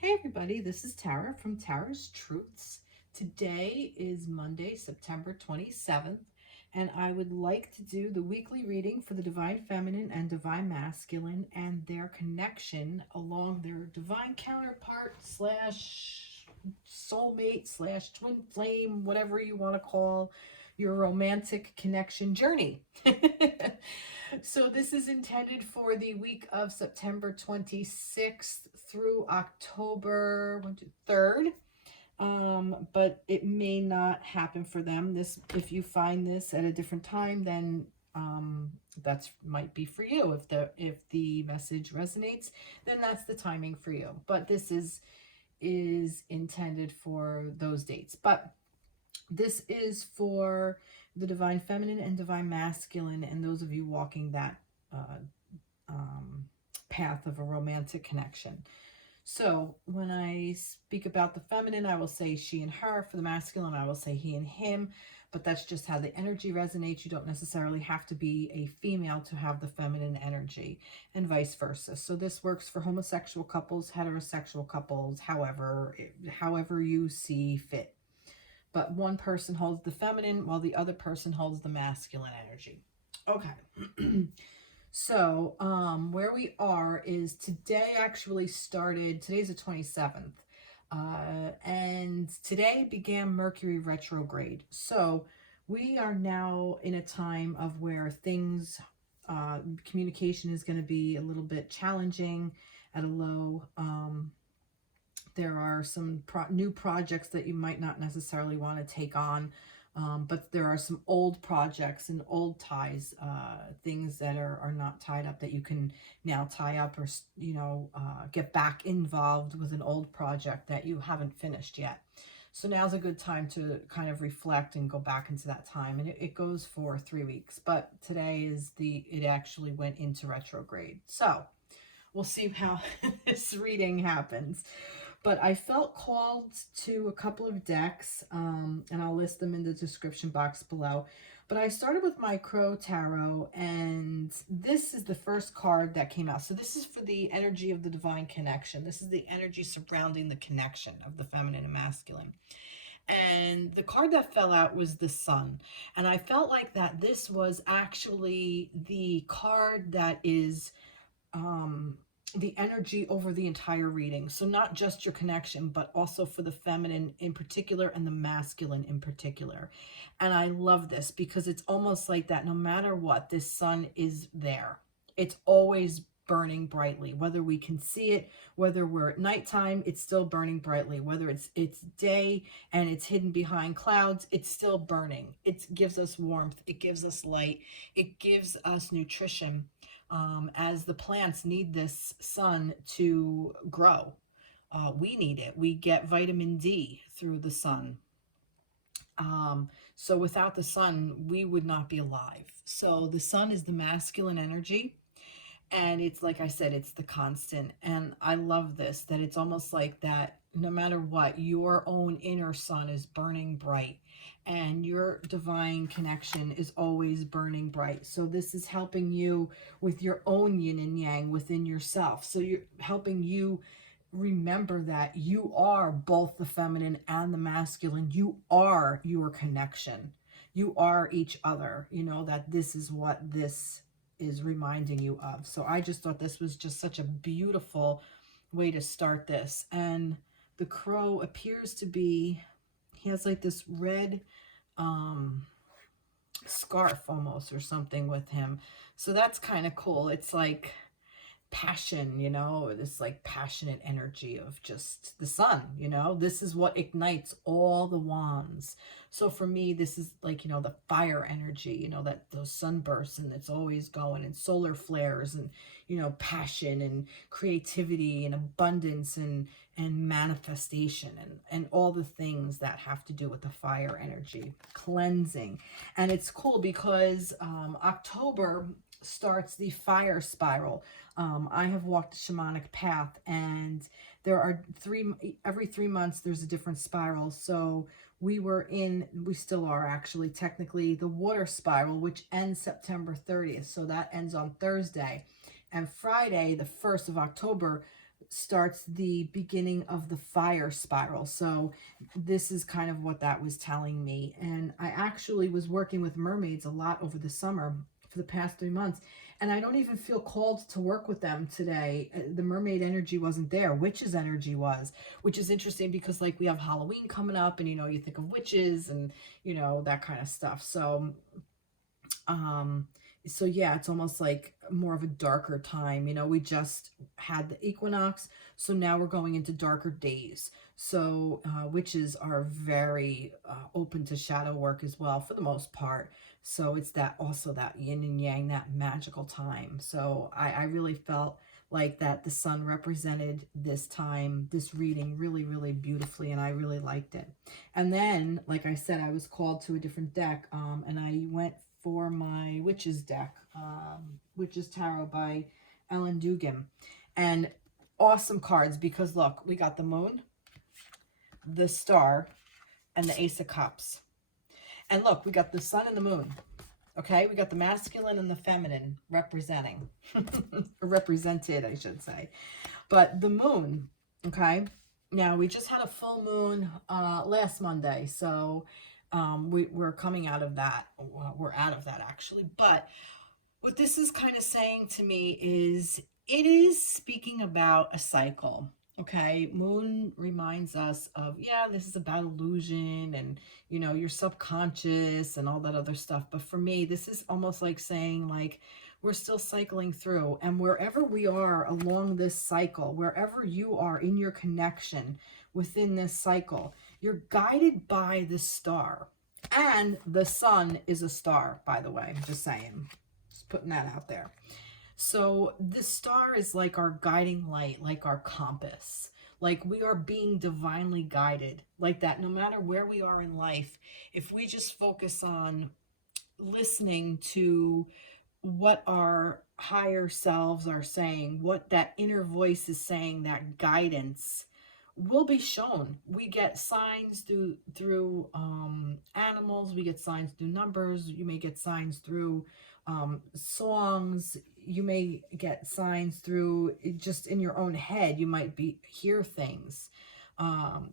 Hey everybody, this is Tara from Tara's Truths. Today is Monday, September 27th, and I would like to do the weekly reading for the Divine Feminine and Divine Masculine and their connection along their Divine Counterpart slash soulmate slash twin flame, whatever you want to call your romantic connection journey. So this is intended for the week of September 26th through October 3rd. But it may not happen for them. This, if you find this at a different time, then that's might be for you. If the message resonates, then that's the timing for you. But this is intended for those dates. But this is for the Divine Feminine and Divine Masculine, and those of you walking that uh, path of a romantic connection. So when I speak about the feminine, I will say she and her. For the masculine, I will say he and him. But that's just how the energy resonates. You don't necessarily have to be a female to have the feminine energy, and vice versa. So this works for homosexual couples, heterosexual couples, however you see fit. But one person holds the feminine while the other person holds the masculine energy. Okay. So, where we are is today actually started, today's the 27th, and today began Mercury retrograde. So, we are now in a time of where things, communication is going to be a little bit challenging at a low. There are some new projects that you might not necessarily want to take on. But there are some old projects and old ties, things that are not tied up that you can now tie up, or, get back involved with an old project that you haven't finished yet. So now's a good time to kind of reflect and go back into that time. And it goes for 3 weeks, but today is it actually went into retrograde. So we'll see how this reading happens. But I felt called to a couple of decks, and I'll list them in the description box below. But I started with my Crow Tarot, and this is the first card that came out. So this is for the energy of the divine connection. This is the energy surrounding the connection of the feminine and masculine. And the card that fell out was the Sun. And I felt like that this was actually the card that is the energy over the entire reading. So not just your connection, but also for the feminine in particular and the masculine in particular. And I love this because it's almost like that no matter what, this sun is there. It's always burning brightly. Whether we can see it, whether we're at nighttime, it's still burning brightly. Whether it's day and it's hidden behind clouds, it's still burning. It gives us warmth. It gives us light. It gives us nutrition. As the plants need this sun to grow. We need it. We get vitamin D through the sun. So without the sun, we would not be alive. So the sun is the masculine energy. And it's like I said, it's the constant. And I love this, that it's almost like that no matter what, your own inner sun is burning bright and your divine connection is always burning bright. So this is helping you with your own yin and yang within yourself. So you're helping you remember that you are both the feminine and the masculine. You are your connection. You are each other. You know, that this is what this is reminding you of. So I just thought this was just such a beautiful way to start this. And the crow appears to be, he has like this red scarf almost or something with him. So that's kind of cool. It's like passion, this like passionate energy of just the sun, this is what ignites all the wands. So for me, this is like, the fire energy, that those sunbursts, and it's always going, and solar flares, and, passion and creativity and abundance and manifestation and all the things that have to do with the fire energy, cleansing. And it's cool because October starts the fire spiral. I have walked the shamanic path, and there are every 3 months there's a different spiral. So we still are actually technically the water spiral, which ends September 30th. So that ends on Thursday. And Friday, the 1st of October, starts the beginning of the fire spiral. So this is kind of what that was telling me. And I actually was working with mermaids a lot over the summer for the past 3 months. And I don't even feel called to work with them today. The mermaid energy wasn't there. Witches energy was, which is interesting because like we have Halloween coming up and, you know, you think of witches and, you know, that kind of stuff. So, so yeah, it's almost like more of a darker time. You know, we just had the equinox, so now we're going into darker days. So witches are very open to shadow work as well, for the most part. So it's that also that yin and yang, that magical time. So I really felt like that the sun represented this time, this reading really, really beautifully, and I really liked it. And then, like I said, I was called to a different deck, and I went for my Witches deck, Witches Tarot by Ellen Dugan. And awesome cards because look, we got the Moon, the Star, and the Ace of Cups. And look, we got the Sun and the Moon. Okay, we got the masculine and the feminine representing, represented, I should say. But the Moon, okay, now we just had a full moon last Monday, so we're coming out of that. Well, we're out of that actually. But what this is kind of saying to me is it is speaking about a cycle. Okay, moon reminds us of, yeah, this is about illusion and, you know, your subconscious and all that other stuff. But for me, this is almost like saying, like, we're still cycling through. And wherever we are along this cycle, wherever you are in your connection within this cycle, you're guided by the star. And the sun is a star, by the way. I'm just saying. Just putting that out there. So the star is like our guiding light, like our compass. Like we are being divinely guided like that. No matter where we are in life, if we just focus on listening to what our higher selves are saying, what that inner voice is saying, that guidance will be shown. We get signs through animals. We get signs through numbers. You may get signs through songs. You may get signs through just in your own head. You might hear things,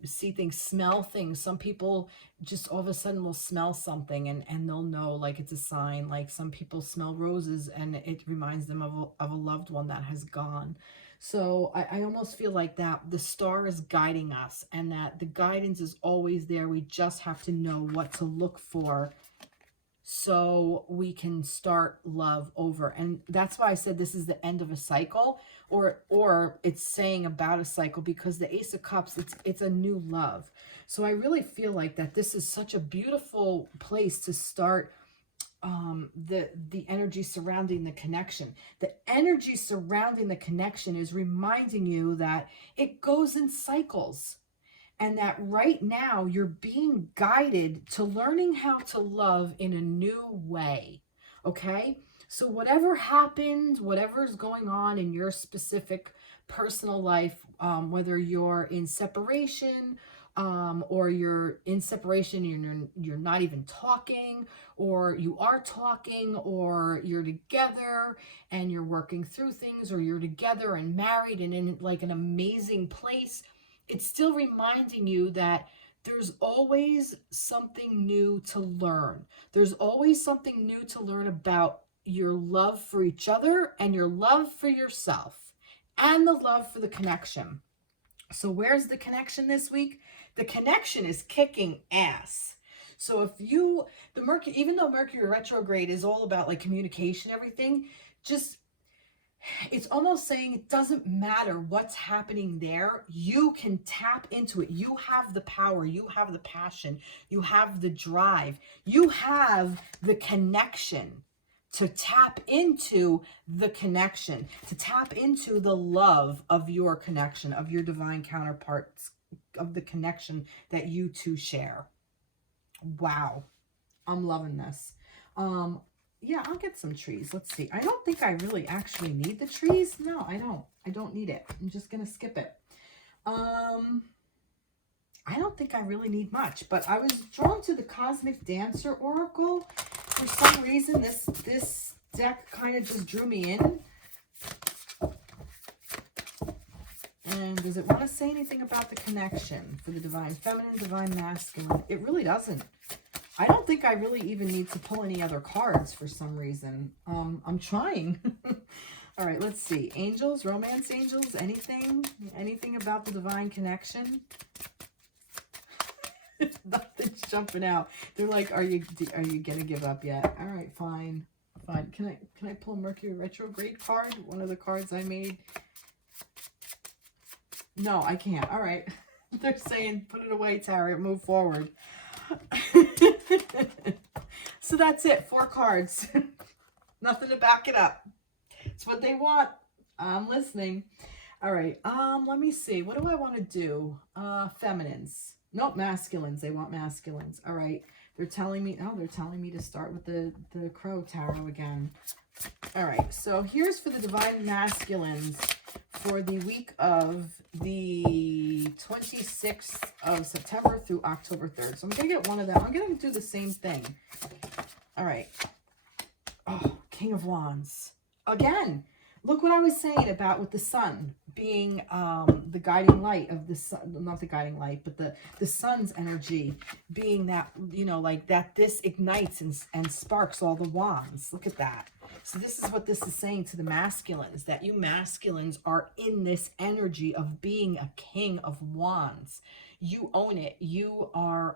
see things, smell things. Some people just all of a sudden will smell something and they'll know like it's a sign. Like some people smell roses and it reminds them of a loved one that has gone. So I almost feel like that the star is guiding us and that the guidance is always there. We just have to know what to look for so we can start love over. And that's why I said this is the end of a cycle, or it's saying about a cycle, because the Ace of Cups, it's a new love. So I really feel like that this is such a beautiful place to start the energy surrounding the connection. The energy surrounding the connection is reminding you that it goes in cycles. And that right now you're being guided to learning how to love in a new way. Okay? So whatever happened, whatever's going on in your specific personal life, whether you're in separation, or you're in separation and you're not even talking, or you are talking, or you're together and you're working through things, or you're together and married and in like an amazing place, it's still reminding you that there's always something new to learn. There's always something new to learn about your love for each other and your love for yourself and the love for the connection. So where's the connection this week? The connection is kicking ass. So if the Mercury, even though Mercury retrograde is all about like communication, everything, just it's almost saying it doesn't matter what's happening there. You can tap into it. You have the power. You have the passion. You have the drive. You have the connection to tap into the connection, to tap into the love of your connection, of your divine counterparts, of the connection that you two share. Wow. I'm loving this. Yeah, I'll get some trees. Let's see. I don't think I really actually need the trees. No, I don't. I don't need it. I'm just going to skip it. I don't think I really need much, but I was drawn to the Cosmic Dancer Oracle. For some reason, this deck kind of just drew me in. And does it want to say anything about the connection for the divine feminine, divine masculine? It really doesn't. I don't think I really even need to pull any other cards for some reason. I'm trying. All right, let's see. Angels, romance angels, anything? Anything about the divine connection? Nothing's jumping out. They're like, are you gonna give up yet? All right, fine. Fine. Can I pull a Mercury retrograde card? One of the cards I made. No, I can't. All right. They're saying put it away, Tarot, move forward. So that's it. 4 cards. Nothing to back it up. It's what they want. I'm listening. All right. Let me see. What do I want to do? Feminines. Nope, masculines. They want masculines. All right. They're telling me, oh, they're telling me to start with the Crow Tarot again. All right. So here's for the divine masculines for the week of the 26th of September through October 3rd. So I'm going to get one of them. I'm going to do the same thing. All right. Oh, King of Wands. Again, look what I was saying about with the sun being the guiding light of the sun, not the guiding light, but the sun's energy being that, you know, like that this ignites and sparks all the wands. Look at that. So this is what this is saying to the masculines, that you masculines are in this energy of being a king of wands. You own it. You are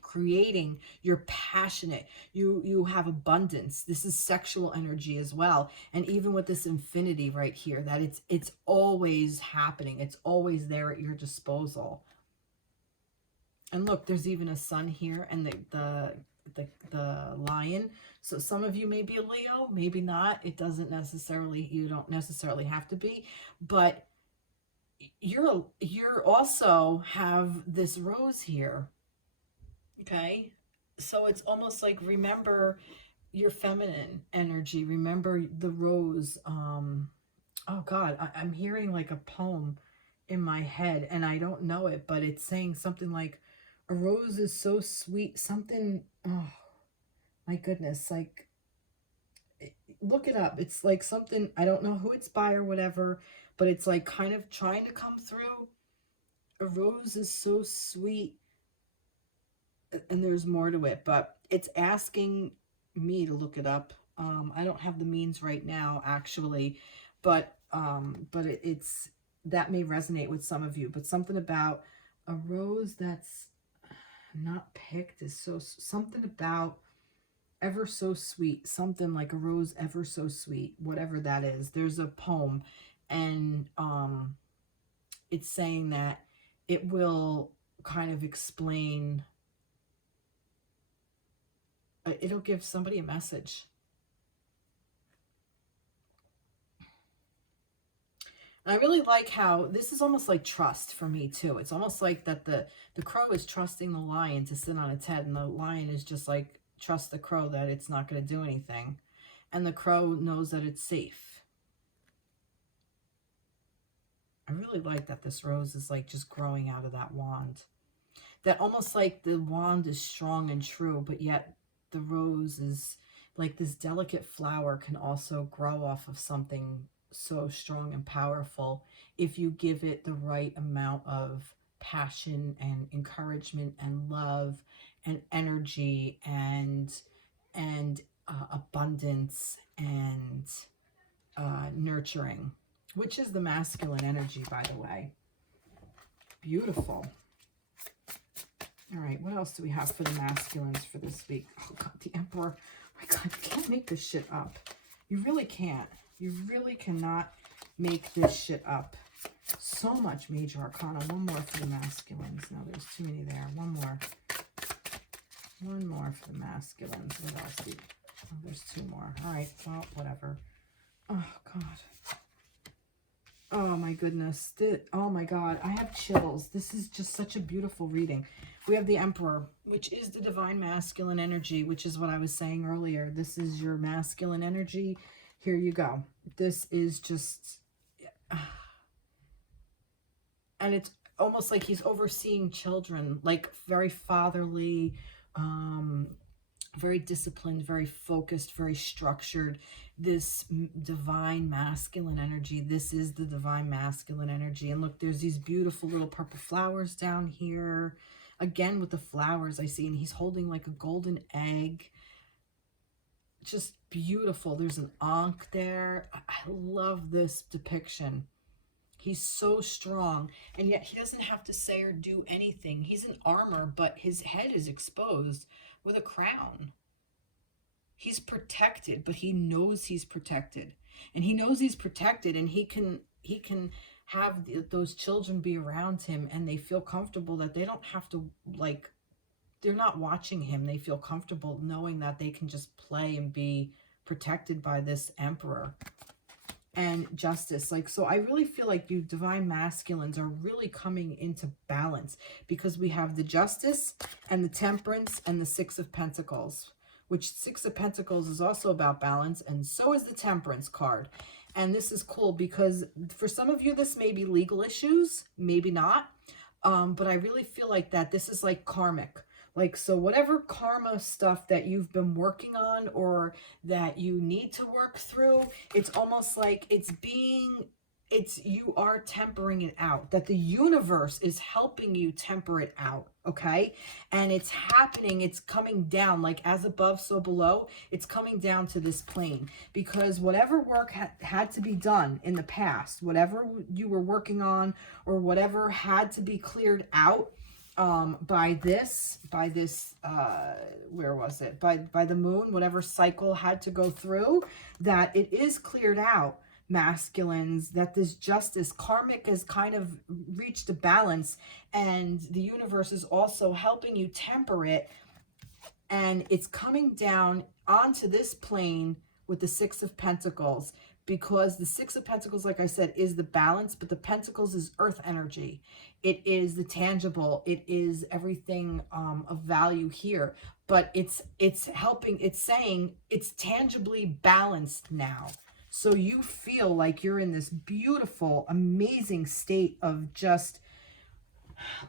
creating, you're passionate, you have abundance. This is sexual energy as well. And even with this infinity right here, that it's always happening, it's always there at your disposal. And look, there's even a sun here and the lion. So some of you may be a Leo, maybe not. It doesn't necessarily, you don't necessarily have to be, but you're also have this rose here. Okay, so it's almost like remember your feminine energy. Remember the rose. Oh God, I'm hearing like a poem in my head and I don't know it, but it's saying something like a rose is so sweet. Something, oh my goodness, like look it up. It's like something, I don't know who it's by or whatever, but it's like kind of trying to come through. A rose is so sweet. And there's more to it, but it's asking me to look it up. I don't have the means right now, actually, but it's that may resonate with some of you. But something about a rose that's not picked is so something about ever so sweet. Something like a rose ever so sweet, whatever that is. There's a poem, and it's saying that it will kind of explain. It'll give somebody a message. And I really like how this is almost like trust for me too. It's almost like that the crow is trusting the lion to sit on its head, and the lion is just like, trust the crow that it's not going to do anything. And the crow knows that it's safe. I really like that this rose is like just growing out of that wand. That almost like the wand is strong and true, but yet the rose is like this delicate flower can also grow off of something so strong and powerful if you give it the right amount of passion and encouragement and love and energy and abundance and nurturing, which is the masculine energy, by the way. Beautiful. All right, what else do we have for the masculines for this week? Oh, God, the Emperor. Oh, my God, you can't make this shit up. You really can't. You really cannot make this shit up. So much Major Arcana. One more for the masculines. No, there's too many there. One more. One more for the masculines. What else? Oh, there's 2 more. All right, well, whatever. Oh, God. Oh, my goodness. Oh, my God. I have chills. This is just such a beautiful reading. We have the Emperor, which is the divine masculine energy, which is what I was saying earlier. This is your masculine energy. Here you go. This is just... And it's almost like he's overseeing children, like very fatherly, very disciplined, very focused, very structured. This divine masculine energy, this is the divine masculine energy. And look, there's these beautiful little purple flowers down here. Again, with the flowers I see, and he's holding like a golden egg. Just beautiful. There's an ankh there. I love this depiction. He's so strong, and yet he doesn't have to say or do anything. He's in armor, but his head is exposed with a crown. He's protected, but he knows he's protected. And he knows he's protected, and he can have those children be around him, and they feel comfortable that they don't have to, like, they're not watching him. They feel comfortable knowing that they can just play and be protected by this emperor. And justice, like, so I really feel like you divine masculines are really coming into balance, because we have the justice and the temperance and the Six of Pentacles, which Six of Pentacles is also about balance, and so is the temperance card. And this is cool because for some of you this may be legal issues, maybe not, but I really feel like that this is like karmic. Like, so whatever karma stuff that you've been working on or that you need to work through, it's almost like you are tempering it out, that the universe is helping you temper it out, okay? And it's happening, it's coming down, like as above, so below, it's coming down to this plane, because whatever work had to be done in the past, whatever you were working on or whatever had to be cleared out, by this where was it, by the moon, whatever cycle had to go through, that it is cleared out, masculines, that this justice karmic has kind of reached a balance, and the universe is also helping you temper it, and it's coming down onto this plane with the Six of Pentacles, because the Six of Pentacles, like I said, is the balance, but the Pentacles is earth energy. It is the tangible. It is everything of value here. But it's helping, it's saying it's tangibly balanced now. So you feel like you're in this beautiful, amazing state of just,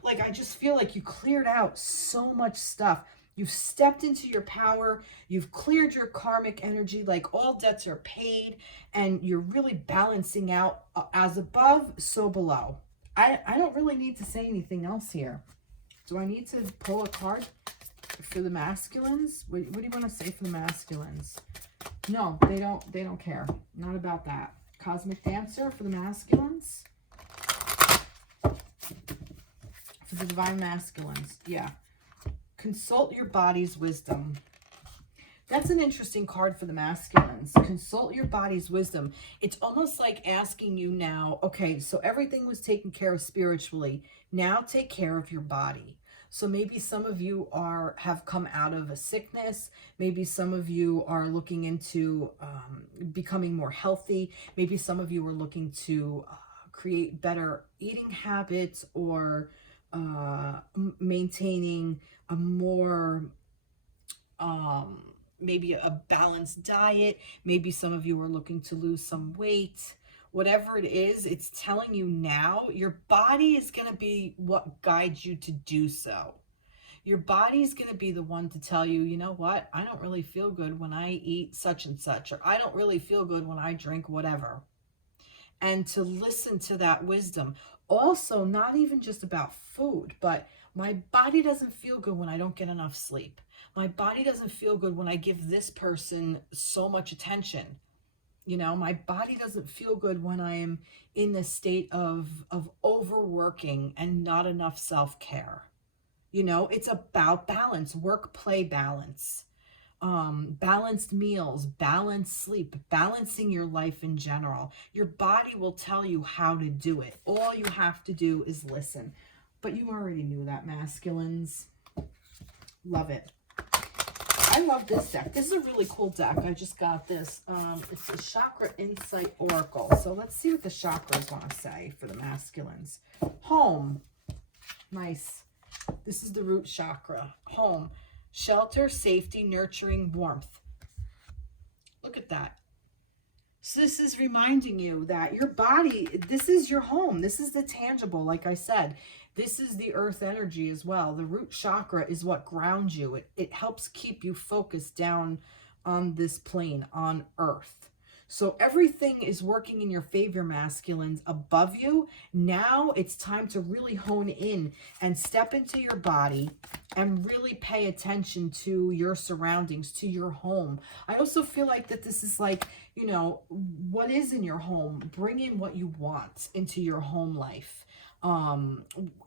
like, I just feel like you cleared out so much stuff. You've stepped into your power. You've cleared your karmic energy, like all debts are paid, and you're really balancing out, as above, so below. I don't really need to say anything else here. Do I need to pull a card for the masculines? What do you want to say for the masculines? No, they don't care. Not about that. Cosmic Dancer for the masculines. For the divine masculines, yeah. Consult your body's wisdom. That's an interesting card for the masculines. Consult your body's wisdom. It's almost like asking you now, okay, so everything was taken care of spiritually. Now take care of your body. So maybe some of you have come out of a sickness. Maybe some of you are looking into becoming more healthy. Maybe some of you are looking to create better eating habits, or maintaining a more maybe a balanced diet. Maybe some of you are looking to lose some weight. Whatever it is, it's telling you now your body is going to be what guides you to do so. Your body's going to be the one to tell you, you know what, I don't really feel good when I eat such and such, or I don't really feel good when I drink whatever. And to listen to that wisdom. Also, not even just about food, but my body doesn't feel good when I don't get enough sleep. My body doesn't feel good when I give this person so much attention. You know, my body doesn't feel good when I am in this state of overworking and not enough self-care. You know, it's about balance, work-play balance, balanced meals, balanced sleep, balancing your life in general. Your body will tell you how to do it. All you have to do is listen. But you already knew that, masculines. Love it. I love this deck. This is a really cool deck. I just got this. It's a Chakra Insight Oracle. So let's see what the chakras want to say for the masculines. Home. Nice. This is the root chakra. Home. Shelter, safety, nurturing, warmth. Look at that. So this is reminding you that your body, this is your home. This is the tangible, like I said. This is the earth energy as well. The root chakra is what grounds you. It helps keep you focused down on this plane, on earth. So everything is working in your favor, masculines, above you. Now it's time to really hone in and step into your body and really pay attention to your surroundings, to your home. I also feel like that this is like, you know, what is in your home? Bring in what you want into your home life,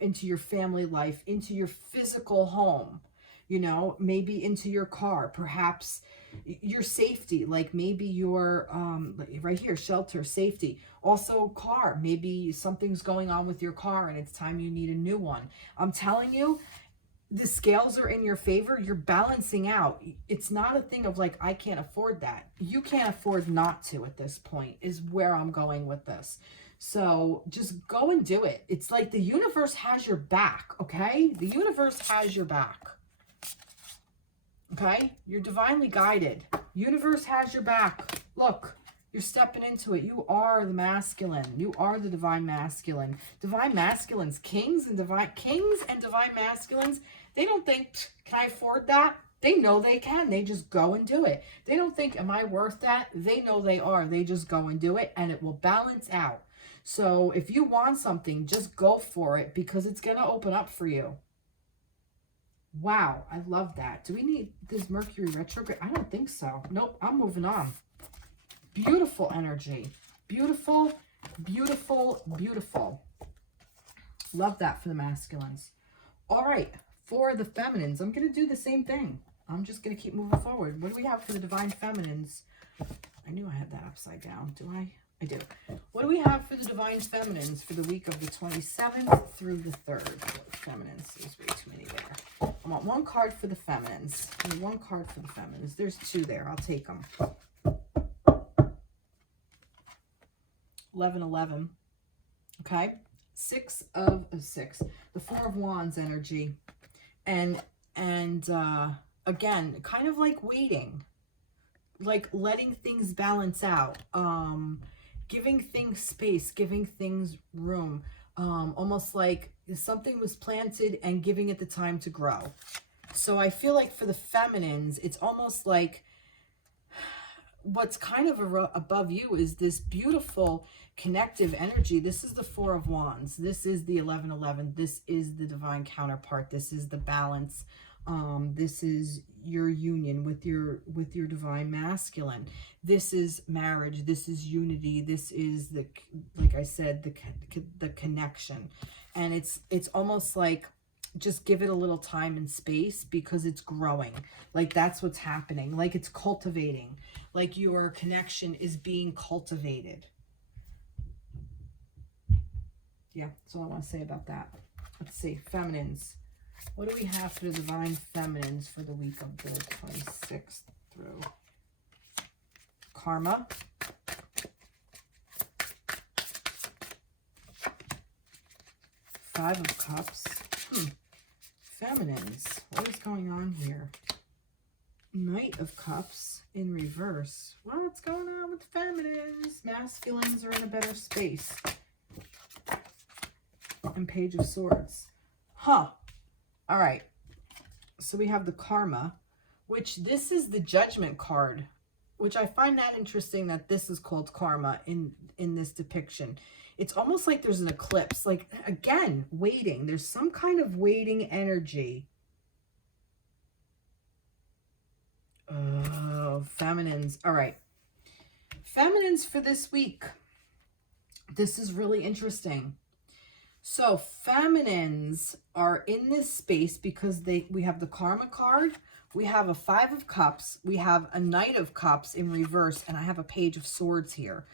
into your family life, into your physical home, you know, maybe into your car, perhaps your safety, like maybe your, right here, shelter, safety. Also car, maybe something's going on with your car and it's time you need a new one. I'm telling you, the scales are in your favor. You're balancing out. It's not a thing of like, I can't afford that. You can't afford not to at this point, is where I'm going with this. So just go and do it. It's like the universe has your back, okay? The universe has your back. Okay? You're divinely guided. Universe has your back. Look, you're stepping into it. You are the masculine. You are the divine masculine. Divine masculines, kings and divine masculines, they don't think, can I afford that? They know they can. They just go and do it. They don't think, am I worth that? They know they are. They just go and do it, and it will balance out. So if you want something, just go for it, because it's going to open up for you. Wow, I love that. Do we need this Mercury retrograde? I don't think so. Nope, I'm moving on. Beautiful energy. Beautiful, beautiful, beautiful. Love that for the masculines. All right, for the feminines, I'm going to do the same thing. I'm just going to keep moving forward. What do we have for the divine feminines? I knew I had that upside down. Do I? I do. What do we have for the divine feminines for the week of the 27th through the 3rd? Feminines, there's way too many there. I want one card for the feminines. And one card for the feminines. There's two there. I'll take them. 11. Okay. 6 of 6. The 4 of Wands energy. And again, kind of like waiting. Like letting things balance out. Giving things space, giving things room. Almost like something was planted and giving it the time to grow. So I feel like for the feminines, it's almost like what's kind of above you is this beautiful connective energy. This is the 4 of Wands. This is the 11. This is the divine counterpart. This is the balance. This is your union with your divine masculine. This is marriage. This is unity. This is the, like I said, the connection. And it's almost like just give it a little time and space, because it's growing. Like that's what's happening. Like it's cultivating. Like your connection is being cultivated. Yeah, that's all I want to say about that. Let's see, feminines. What do we have for the divine feminines for the week of the 26th through? Karma. Five of Cups. Feminines. What is going on here? Knight of Cups in reverse. What's going on with the feminines? Masculines are in a better space. And Page of Swords. Huh. All right. So we have the Karma, which this is the Judgment card, which I find that interesting that this is called Karma in this depiction. It's almost like there's an eclipse. Like, again, waiting. There's some kind of waiting energy. Oh, feminines. All right. Feminines for this week. This is really interesting. So feminines are in this space because we have the Karma card. We have a 5 of Cups. We have a Knight of Cups in reverse. And I have a Page of Swords here.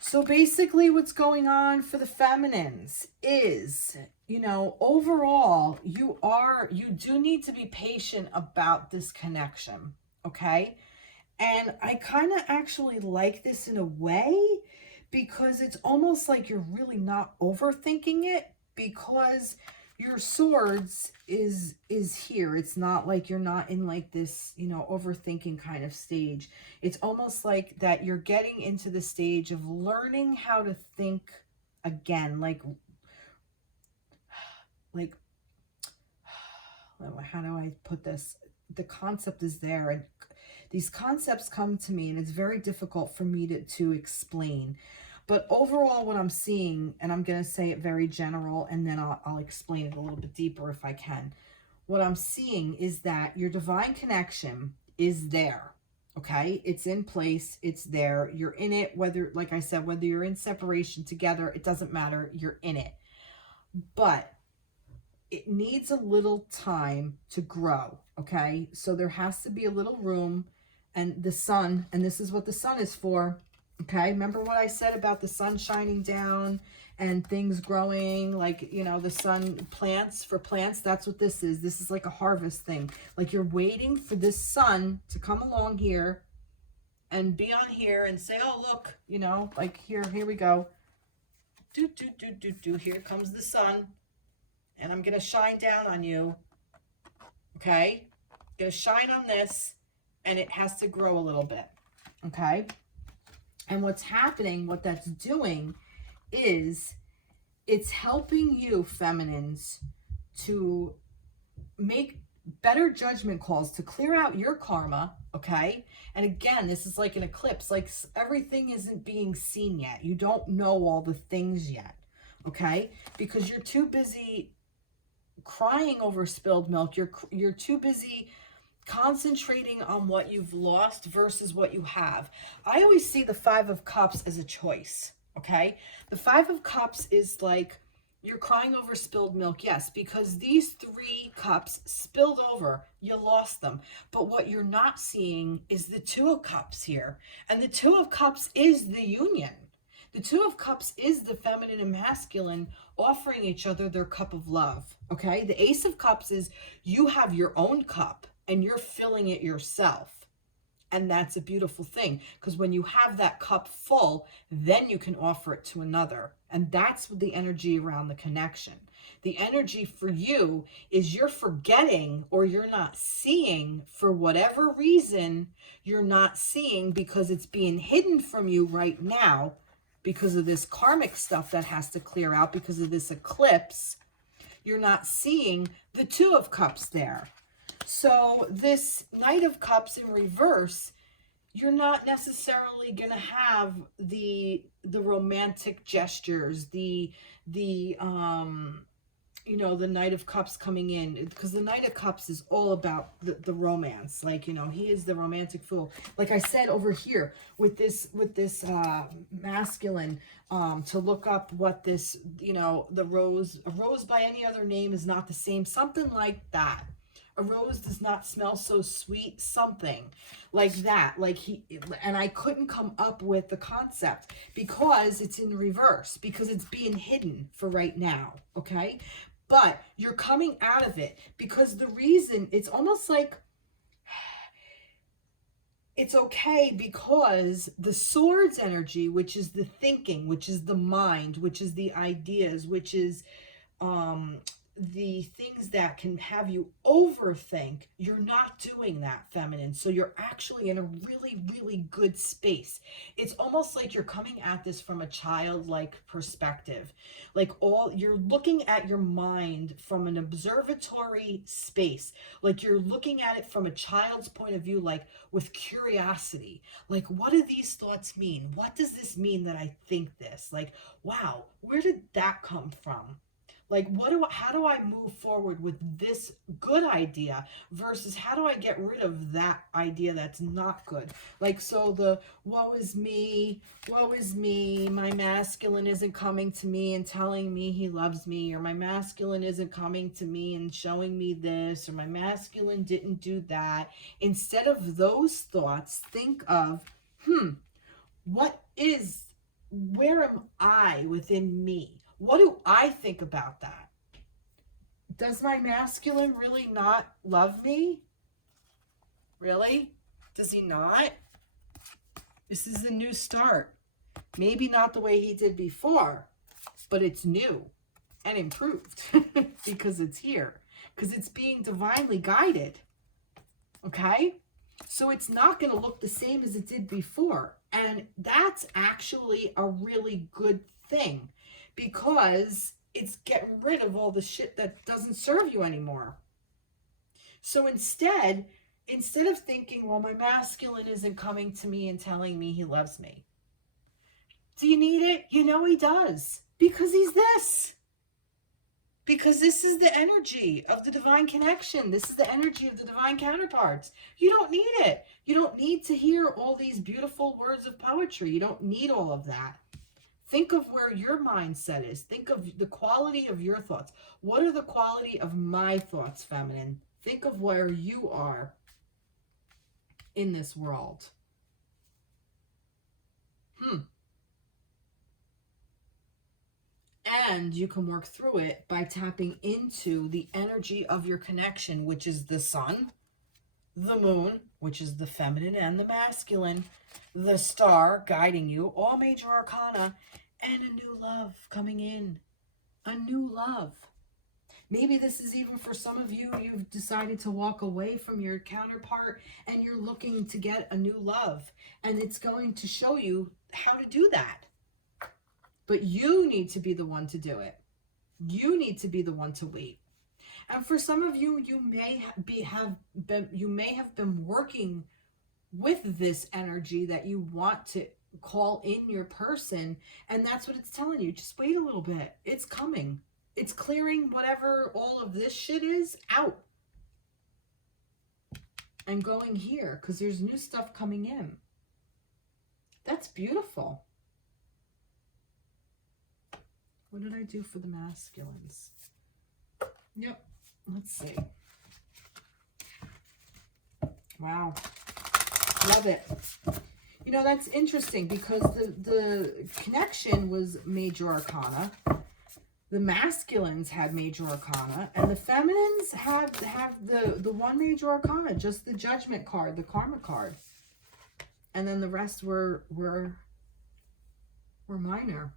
So basically what's going on for the feminines is, you know, overall, you do need to be patient about this connection, okay? And I kind of actually like this in a way, because it's almost like you're really not overthinking it, because your swords is here. It's not like you're not in like this, you know, overthinking kind of stage. It's almost like that you're getting into the stage of learning how to think again, like how do I put this? The concept is there, and these concepts come to me, and it's very difficult for me to explain. But overall, what I'm seeing, and I'm going to say it very general, and then I'll explain it a little bit deeper if I can. What I'm seeing is that your divine connection is there, okay? It's in place. It's there. You're in it, whether, like I said, whether you're in separation together, it doesn't matter. You're in it. But it needs a little time to grow, okay? So there has to be a little room, and the sun, and this is what the sun is for, okay? Remember what I said about the sun shining down and things growing, like, you know, the sun, plants, for plants, that's what this is. This is like a harvest thing. Like you're waiting for this sun to come along here and be on here and say, oh, look, you know, like here we go. Here comes the sun. And I'm going to shine down on you, okay? Going to shine on this, and it has to grow a little bit, okay? And what's happening, what that's doing is it's helping you, feminines, to make better judgment calls, to clear out your karma, okay? And again, this is like an eclipse. Like everything isn't being seen yet. You don't know all the things yet, okay? Because you're too busy crying over spilled milk. You're too busy concentrating on what you've lost versus what you have. I always see the Five of Cups as a choice, okay? The Five of Cups is like you're crying over spilled milk, yes, because these 3 cups spilled over. You lost them. But what you're not seeing is the Two of Cups here. And the Two of Cups is the union. The Two of Cups is the feminine and masculine offering each other their cup of love, okay? The Ace of Cups is you have your own cup and you're filling it yourself. And that's a beautiful thing, because when you have that cup full, then you can offer it to another. And that's the energy around the connection. The energy for you is you're forgetting, or you're not seeing, for whatever reason, you're not seeing because it's being hidden from you right now, because of this karmic stuff that has to clear out, because of this eclipse. You're not seeing the Two of Cups there. So this Knight of Cups in reverse, you're not necessarily going to have the romantic gestures, you know, the Knight of Cups coming in, because the Knight of Cups is all about the romance. Like, you know, he is the romantic fool. Like I said over here with this masculine, to look up what this, you know, a rose by any other name is not the same, something like that. A rose does not smell so sweet, something like that. Like and I couldn't come up with the concept because it's in reverse, because it's being hidden for right now, okay? But you're coming out of it, because the reason, it's almost like it's okay, because the swords energy, which is the thinking, which is the mind, which is the ideas, which is the things that can have you overthink, you're not doing that, feminine. So you're actually in a really, really good space. It's almost like you're coming at this from a childlike perspective. Like you're looking at your mind from an observatory space. Like you're looking at it from a child's point of view, like with curiosity. Like, what do these thoughts mean? What does this mean that I think this? Like, wow, where did that come from? Like, how do I move forward with this good idea versus how do I get rid of that idea that's not good? Like, so the woe is me, my masculine isn't coming to me and telling me he loves me, or my masculine isn't coming to me and showing me this, or my masculine didn't do that. Instead of those thoughts, think of, where am I within me? What do I think about that? Does my masculine really not love me? Really? Does he not? This is a new start. Maybe not the way he did before, but it's new. and improved because it's here, because it's being divinely guided. Okay? So it's not going to look the same as it did before. And that's actually a really good thing, because it's getting rid of all the shit that doesn't serve you anymore. So instead of thinking, well, my masculine isn't coming to me and telling me he loves me. Do you need it? You know he does. Because he's this. Because this is the energy of the divine connection. This is the energy of the divine counterparts. You don't need it. You don't need to hear all these beautiful words of poetry. You don't need all of that. Think of where your mindset is. Think of the quality of your thoughts. What are the quality of my thoughts, feminine? Think of where you are in this world. And you can work through it by tapping into the energy of your connection, which is the sun, the moon, which is the feminine and the masculine, the star guiding you, all major arcana, and a new love coming in. A new love. Maybe this is even for some of you, you've decided to walk away from your counterpart and you're looking to get a new love. And it's going to show you how to do that. But you need to be the one to do it. You need to be the one to wait. And for some of you, you may have been working with this energy that you want to call in your person, and that's what it's telling you. Just wait a little bit. It's coming. It's clearing whatever all of this shit is out and going here, because there's new stuff coming in. That's beautiful. What did I do for the masculines? Yep. Let's see. Wow. Love it. You know, that's interesting because the connection was major arcana. The masculines had major arcana, and the feminines have the one major arcana, just the judgment card, the karma card. And then the rest were minor.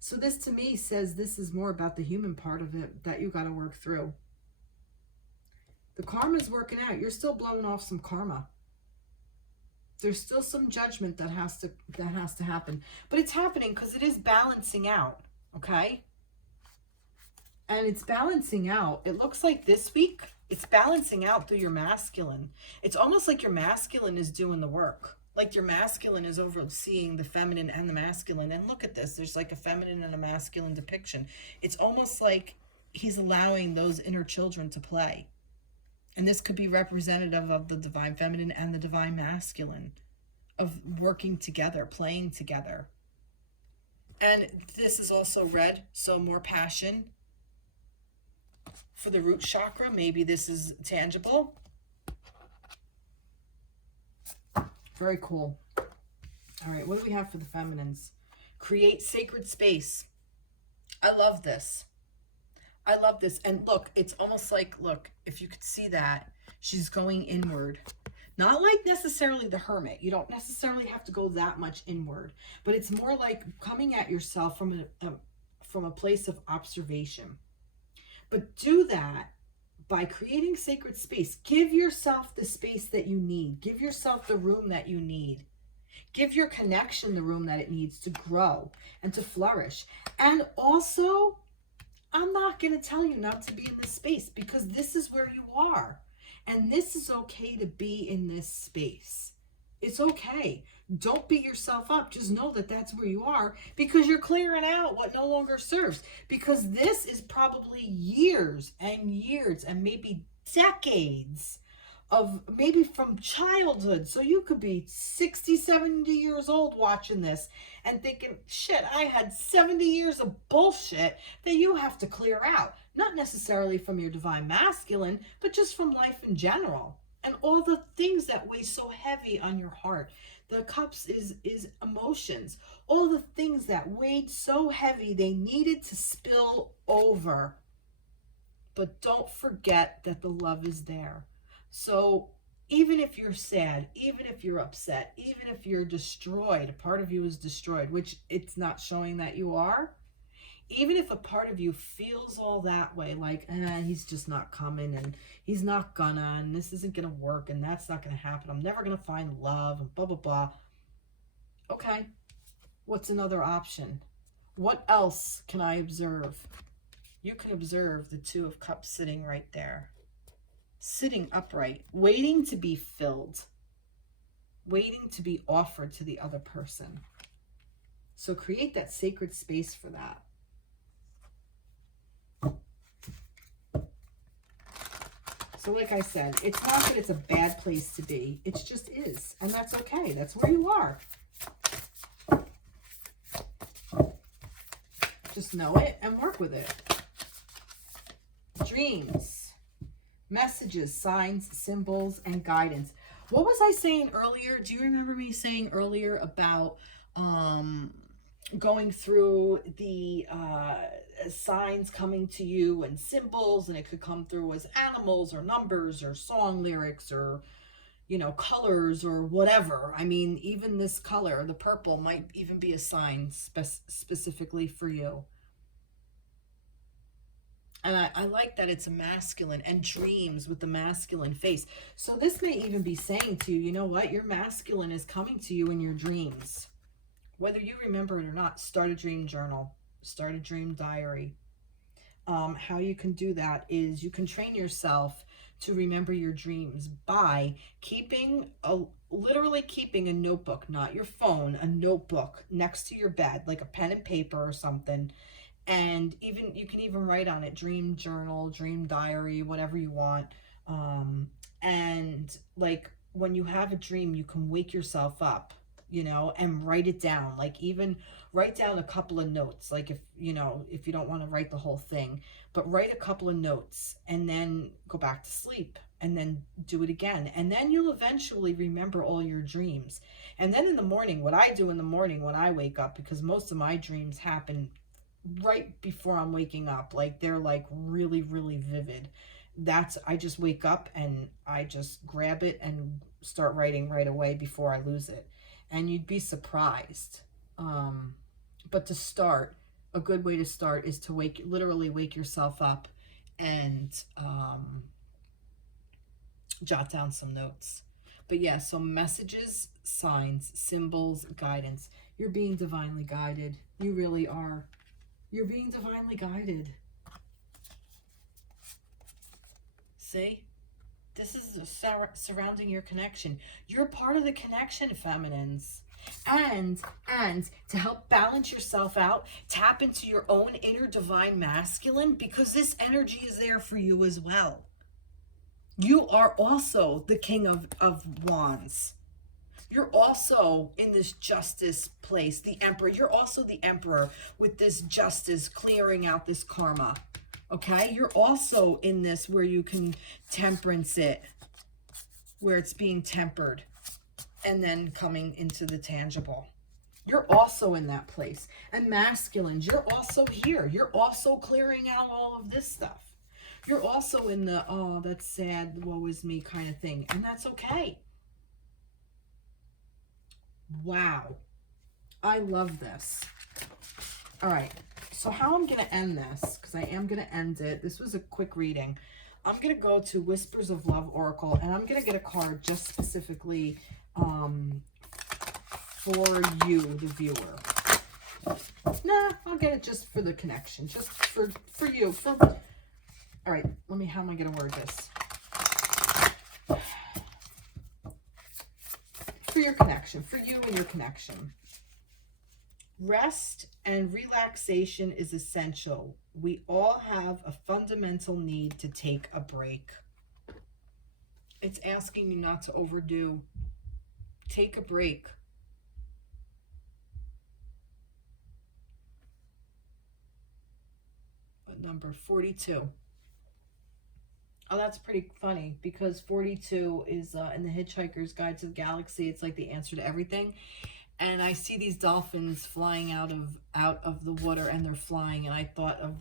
So this to me says this is more about the human part of it that you got to work through. The karma's working out. You're still blowing off some karma. There's still some judgment that has to happen. But it's happening because it is balancing out, okay? And it's balancing out. It looks like this week, it's balancing out through your masculine. It's almost like your masculine is doing the work. Like your masculine is overseeing the feminine and the masculine. And look at this. There's like a feminine and a masculine depiction. It's almost like he's allowing those inner children to play. And this could be representative of the divine feminine and the divine masculine, of working together, playing together. And this is also red, so more passion. For the root chakra, maybe this is tangible. Very cool. All right, what do we have for the feminines? Create sacred space. I love this. I love this. And look, it's almost like, look, if you could see that, she's going inward. Not like necessarily the hermit. You don't necessarily have to go that much inward. But it's more like coming at yourself from a place of observation. But do that by creating sacred space. Give yourself the space that you need. Give yourself the room that you need. Give your connection the room that it needs to grow and to flourish. And also, I'm not going to tell you not to be in this space, because this is where you are. And this is okay to be in this space. It's okay. Don't beat yourself up. Just know that that's where you are, because you're clearing out what no longer serves. Because this is probably years and years and maybe decades of maybe from childhood. So you could be 60, 70 years old watching this and thinking, shit, I had 70 years of bullshit that you have to clear out. Not necessarily from your divine masculine, but just from life in general. And all the things that weigh so heavy on your heart. The cups is emotions. All the things that weighed so heavy, they needed to spill over. But don't forget that the love is there. So even if you're sad, even if you're upset, even if you're destroyed, a part of you is destroyed, which it's not showing that you are, even if a part of you feels all that way, like, he's just not coming, and he's not gonna, and this isn't gonna work, and that's not gonna happen, I'm never gonna find love, and blah, blah, blah. Okay, what's another option? What else can I observe? You can observe the Two of Cups sitting right there. Sitting upright, waiting to be filled, waiting to be offered to the other person. So create that sacred space for that. So like I said, it's not that it's a bad place to be. It just is. And that's okay. That's where you are. Just know it and work with it. Dreams, messages, signs, symbols, and guidance. What was I saying earlier? Do you remember me saying earlier about going through the signs coming to you and symbols, and it could come through as animals or numbers or song lyrics or, you know, colors or whatever. I mean, even this color, the purple, might even be a sign specifically for you. And I like that it's a masculine, and dreams with the masculine face. So this may even be saying to you, you know what? Your masculine is coming to you in your dreams. Whether you remember it or not, start a dream journal. Start a dream diary. How you can do that is you can train yourself to remember your dreams by literally keeping a notebook, not your phone, a notebook next to your bed, like a pen and paper or something. And even you can even write on it, dream journal, dream diary, whatever you want. And like when you have a dream, you can wake yourself up, you know, and write it down. Like even write down a couple of notes. Like if you don't want to write the whole thing, but write a couple of notes and then go back to sleep and then do it again. And then you'll eventually remember all your dreams. And then in the morning, what I do in the morning when I wake up, because most of my dreams happen right before I'm waking up, like they're like really, really vivid. I just wake up and I just grab it and start writing right away before I lose it. And you'd be surprised. But to start, a good way to start is to literally wake yourself up and jot down some notes. But yeah, so messages, signs, symbols, guidance. You're being divinely guided. You really are. You're being divinely guided. See? This is surrounding your connection. You're part of the connection, feminines. And to help balance yourself out, tap into your own inner divine masculine, because this energy is there for you as well. You are also the King of Wands. You're also in this justice place, the Emperor. You're also the Emperor with this justice, clearing out this karma. Okay? You're also in this where you can temperance it, where it's being tempered, and then coming into the tangible. You're also in that place. And masculines, you're also here. You're also clearing out all of this stuff. You're also in the, oh, that's sad, woe is me kind of thing. And that's okay. Wow. I love this. All right. So how I'm going to end this, because I am going to end it. This was a quick reading. I'm going to go to Whispers of Love Oracle, and I'm going to get a card just specifically for you, the viewer. Nah, I'll get it just for the connection. Just for you. All right. How am I going to word this? For your connection, for you and your connection. Rest and relaxation is essential. We all have a fundamental need to take a break. It's asking you not to overdo. Take a break. What number? 42. Oh, that's pretty funny, because 42 is in the Hitchhiker's Guide to the Galaxy. It's like the answer to everything. And I see these dolphins flying out of the water, and they're flying. And I thought of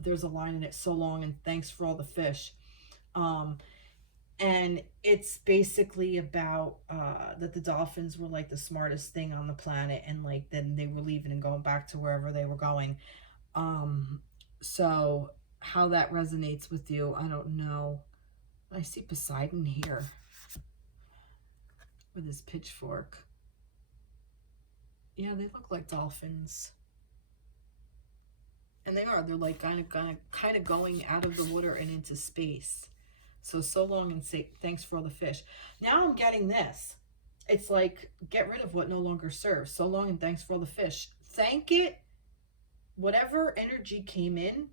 there's a line in it, so long and thanks for all the fish. And it's basically about that the dolphins were like the smartest thing on the planet, and like then they were leaving and going back to wherever they were going. So how that resonates with you, I don't know. I see Poseidon here with his pitchfork. Yeah, they look like dolphins. And they are. They're like kind of going out of the water and into space. So long and say thanks for all the fish. Now I'm getting this. It's like, get rid of what no longer serves. So long and thanks for all the fish. Thank it. Whatever energy came in,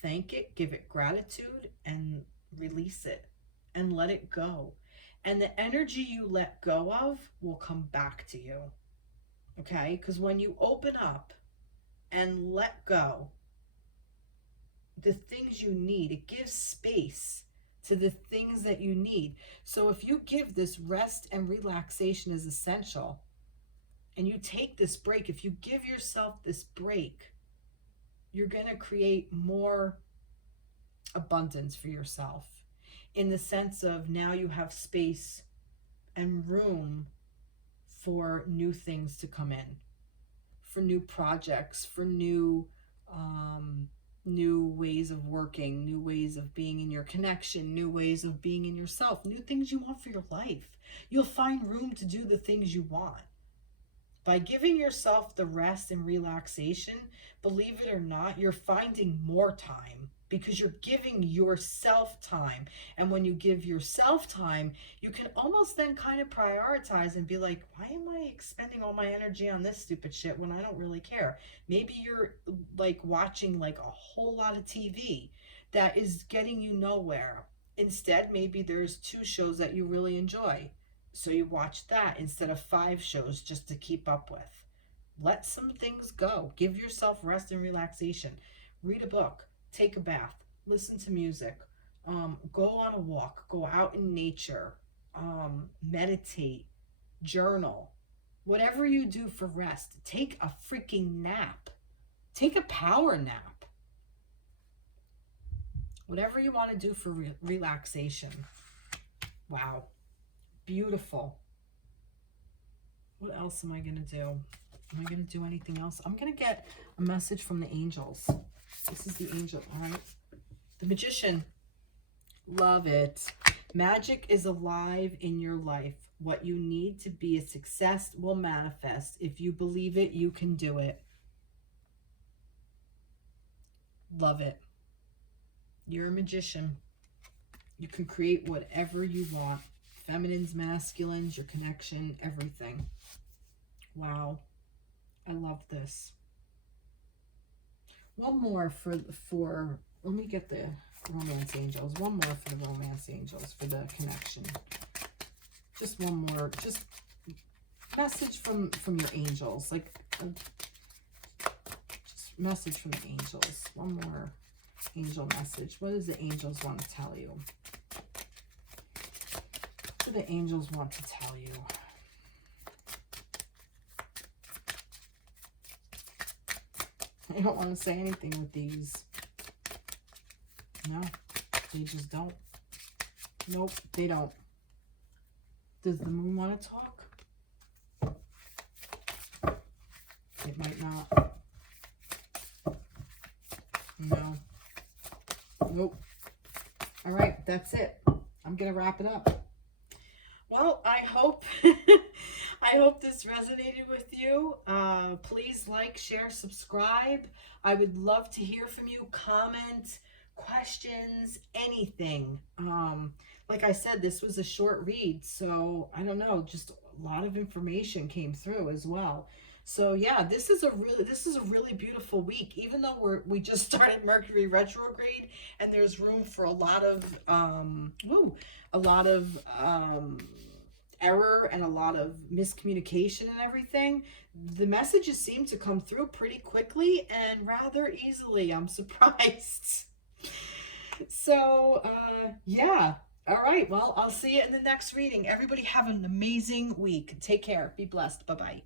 thank it, give it gratitude, and release it and let it go. And the energy you let go of will come back to you. Okay? Because when you open up and let go, the things you need, it gives space to the things that you need. So if you give this rest and relaxation is essential, and you take this break, if you give yourself this break, you're going to create more abundance for yourself, in the sense of now you have space and room for new things to come in, for new projects, for new ways of working, new ways of being in your connection, new ways of being in yourself, new things you want for your life. You'll find room to do the things you want. By giving yourself the rest and relaxation, believe it or not, you're finding more time, because you're giving yourself time. And when you give yourself time, you can almost then kind of prioritize and be like, why am I expending all my energy on this stupid shit when I don't really care? Maybe you're like watching like a whole lot of TV that is getting you nowhere. Instead, maybe there's 2 shows that you really enjoy. So you watch that instead of 5 shows just to keep up with. Let some things go. Give yourself rest and relaxation. Read a book. Take a bath. Listen to music. Go on a walk. Go out in nature. Meditate. Journal. Whatever you do for rest. Take a freaking nap. Take a power nap. Whatever you want to do for relaxation. Wow. Beautiful. What else am I going to do? Am I going to do anything else? I'm going to get a message from the angels. This is the angel, all right? The Magician. Love it. Magic is alive in your life. What you need to be a success will manifest. If you believe it, you can do it. Love it. You're a magician. You can create whatever you want. Feminines, masculines, your connection, everything. Wow. I love this. One more for let me get the romance angels. One more for the romance angels, for the connection. Just one more. Just message from your angels. Like, just message from the angels. One more angel message. What does the angels want to tell you? What do the angels want to tell you? I don't want to say anything with these. No, they just don't. Nope, they don't. Does the moon want to talk? It might not. No. Nope. All right, that's it. I'm going to wrap it up. Well, I hope I hope this resonated with you. Please like, share, subscribe. I would love to hear from you. Comment, questions, anything. Like I said, this was a short read, so I don't know, just a lot of information came through as well. So yeah, this is a really beautiful week. Even though we just started Mercury retrograde, and there's room for a lot of error and a lot of miscommunication and everything, the messages seem to come through pretty quickly and rather easily. I'm surprised. So yeah. All right. Well, I'll see you in the next reading. Everybody have an amazing week. Take care. Be blessed. Bye-bye.